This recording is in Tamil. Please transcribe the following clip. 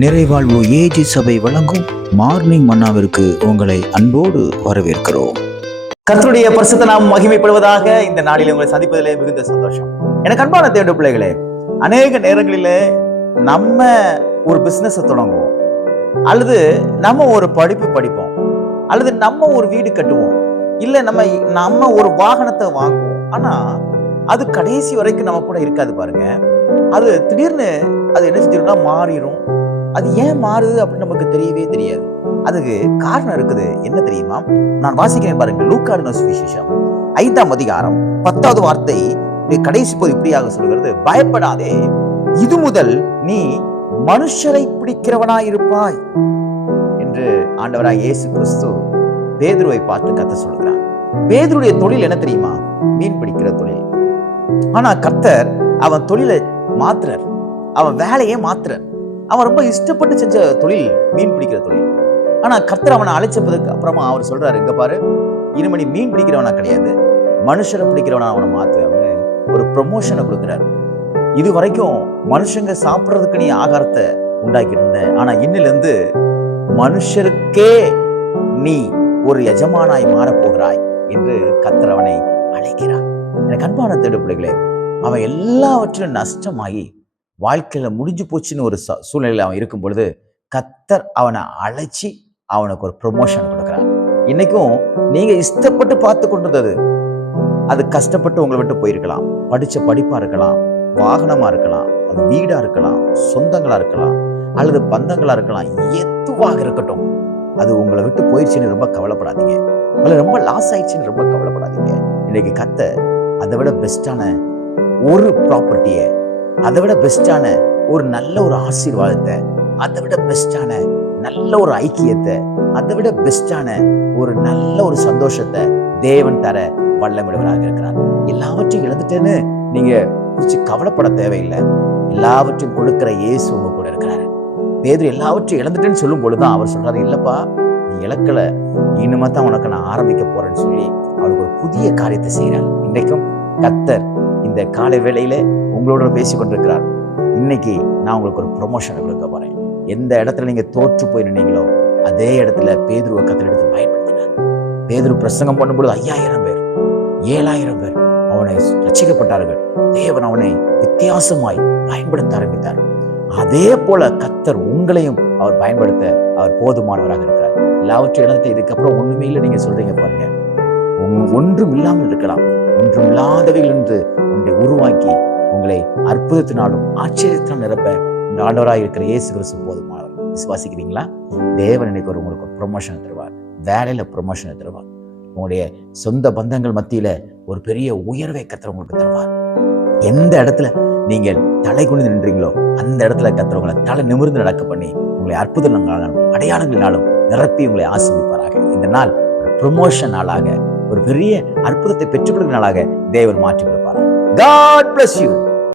நிறைவாழ்வு ஏஜி சபை வழங்கும் மார்னிங் மன்னாவிற்கு உங்களை அன்போடு வரவேற்கிறோம். கர்த்தருடைய பரிசுத்த நாமம் மகிமைப்படுவதாக. இந்த நாளில் உங்களை சந்திப்பதிலே மிகுந்த சந்தோஷம். எனக்கு அன்பான தேவனுடைய பிள்ளைகளே, அநேக நேரங்களில நம்ம ஒரு பிசினஸ் தொடங்குவோம், அல்லது நம்ம ஒரு படிப்பு படிப்போம், அல்லது நம்ம ஒரு வீடு கட்டுவோம், இல்ல நம்ம ஒரு வாகனத்தை வாங்குவோம். ஆனா அது கடைசி வரைக்கும் நம்ம கூட இருக்காது பாருங்க. அது திடீர்னு அது என்ன செஞ்சிரும்னா மாறிடும். அது ஏன் மாறுது அப்படின்னு நமக்கு தெரியவே தெரியாது. அதுக்கு காரணம் இருக்குது. என்ன தெரியுமா? நான் வாசிக்கிறேன் பாருங்க. லூக்கா சுவிசேஷம் 5ஆம் அதிகாரம் 10வது வார்த்தை கடைசி போது இப்படியாக சொல்கிறது, பயப்படாதே, இது முதல் நீ மனுஷரை பிடிக்கிறவனாயிருப்பாய் என்று ஆண்டவராய் இயேசு கிறிஸ்து பேதுருவை பார்த்து கர்த்தர் சொல்கிறார். பேதுருடைய தொழில் என்ன தெரியுமா? மீன் பிடிக்கிற தொழில். ஆனா கர்த்தர் அவன் தொழிலை மாத்துறார், அவன் வேலையே மாத்துறார். அவன் ரொம்ப இஷ்டப்பட்டு செஞ்ச தொழில் மீன் பிடிக்கிற தொழில். ஆனா கர்த்தர் அவனை அழைச்சதுக்கு அப்புறமா அவர் சொல்றாரு, இங்க பாரு, இனிமணி மீன் பிடிக்கிறவனா கிடையாது, மனுஷரை பிடிக்கிறவனா அவனை மாத்து அப்படின்னு ஒரு ப்ரொமோஷனை கொடுக்கிறார். இது வரைக்கும் மனுஷங்க சாப்பிட்றதுக்கு நீ ஆகாரத்தை உண்டாக்கிட்டு இருந்த, ஆனா இன்னில இருந்து மனுஷருக்கே நீ ஒரு எஜமானாய் மாறப்போகிறாய் என்று கர்த்தர் அவனை அழைக்கிறார். எனக்கு அன்பான தேடு பிள்ளைகளே, அவன் எல்லாவற்றிலும் நஷ்டமாகி வாழ்க்கையில முடிஞ்சு போச்சுன்னு ஒரு சூழ்நிலையில் அவன் இருக்கும் பொழுது கர்த்தர் அவனை அழைச்சி அவனுக்கு ஒரு ப்ரொமோஷன் கொடுக்கிறார். இன்னைக்கும் நீங்க இஷ்டப்பட்டு பார்த்து கொண்டிருந்தது அது கஷ்டப்பட்டு உங்களை விட்டு போயிருக்கலாம். படிச்ச படிப்பா இருக்கலாம், வாகனமா இருக்கலாம், அது வீடா இருக்கலாம், சொந்தங்களா இருக்கலாம், அல்லது பந்தங்களா இருக்கலாம், எதுவாக இருக்கட்டும், அது உங்களை விட்டு போயிடுச்சுன்னு ரொம்ப கவலைப்படாதீங்க. உங்களை ரொம்ப லாஸ் ஆயிடுச்சுன்னு ரொம்ப கவலைப்படாதீங்க. இன்னைக்கு கர்த்தர் அதை விட பெஸ்டான ஒரு ப்ராப்பர்ட்டியை, அதை விட பெஸ்டான ஒரு நல்ல ஒரு ஆசீர்வாதத்தை, அதை விட பெஸ்டான நல்ல ஒரு ஐக்கியத்தை, அதை விட பெஸ்டான ஒரு நல்ல ஒரு சந்தோஷத்தை தேவன் தர வல்லமிடுவராக இருக்கிறார். எல்லாவற்றையும் இழந்துட்டேன்னு நீங்க குறிச்சு கவலைப்பட தேவையில்லை. எல்லாவற்றையும் கொடுக்கிற இயேசு உங்க கூட இருக்கிறாரு. பேதுரு எல்லாவற்றையும் இழந்துட்டேன்னு சொல்லும் பொழுதுதான் அவர் சொல்றாரு, இல்லப்பா நீ இழக்கல, இனிமே தான் உனக்கு நான் ஆரம்பிக்க போறேன்னு சொல்லி அவருக்கு ஒரு புதிய காரியத்தை செய்யறார். இன்றைக்கும் கர்த்தர் இந்த காலை வேளையில உங்களோட பேசி கொண்டிருக்கிறார். இன்னைக்கு நான் உங்களுக்கு ஒரு ப்ரொமோஷனை கொடுக்க போறேன். எந்த இடத்துல நீங்க தோற்று போய் நின்னீங்களோ அதே இடத்துல பேதுருவை கர்த்தர் எடுத்து பயன்படுத்தினார். பேதுரு பிரசங்கம் பண்ணும்போது 5000 பேர் 7000 பேர் அவனை ரட்சிக்கப்பட்டார்கள். தேவன் அவனை வித்தியாசமாய் பயன்படுத்த ஆரம்பித்தார். அதே போல கர்த்தர் உங்களையும் அவர் பயன்படுத்த அவர் போதுமானவராக இருக்கிறார். எல்லாவற்றையும் இழந்துட்டு இதுக்கப்புறம் ஒண்ணுமே இல்லை நீங்க சொல்றீங்க பாருங்க. ஒன்றும் இல்லாமல் இருக்கலாம், ஒன்றும் இல்லாதவைகள் என்று உங்களை உருவாக்கி உங்களை அற்புதத்தினாலும் ஆச்சரியத்தினாலும் நிரப்ப இந்த ஆண்டவராக இருக்கிற இயேசு கிறிஸ்து போதுமானவர். விசுவாசிக்கிறீங்களா? தேவன் இன்னைக்கு உங்களுக்கு ப்ரொமோஷன் தருவார், வேலையில ப்ரொமோஷனை தருவார், உங்களுடைய சொந்த பந்தங்கள் மத்தியில ஒரு பெரிய உயர்வை கர்த்தர் உங்களுக்கு தருவார். எந்த இடத்துல நீங்கள் தலை குனிந்து நின்றீங்களோ அந்த இடத்துல கர்த்தர் உங்களை தலை நிமிர்ந்து நடக்க பண்ணி உங்களை அற்புதங்களாலும் அடையாளங்களினாலும் நிரப்பி உங்களை ஆசீர்வதிப்பாராக. இந்த நாள் ஒரு ப்ரொமோஷன் நாளாக, ஒரு பெரிய அற்புதத்தை பெற்றுக் கொடுக்கிற நாளாக தேவன் மாற்றி கொடுப்பார். God bless you.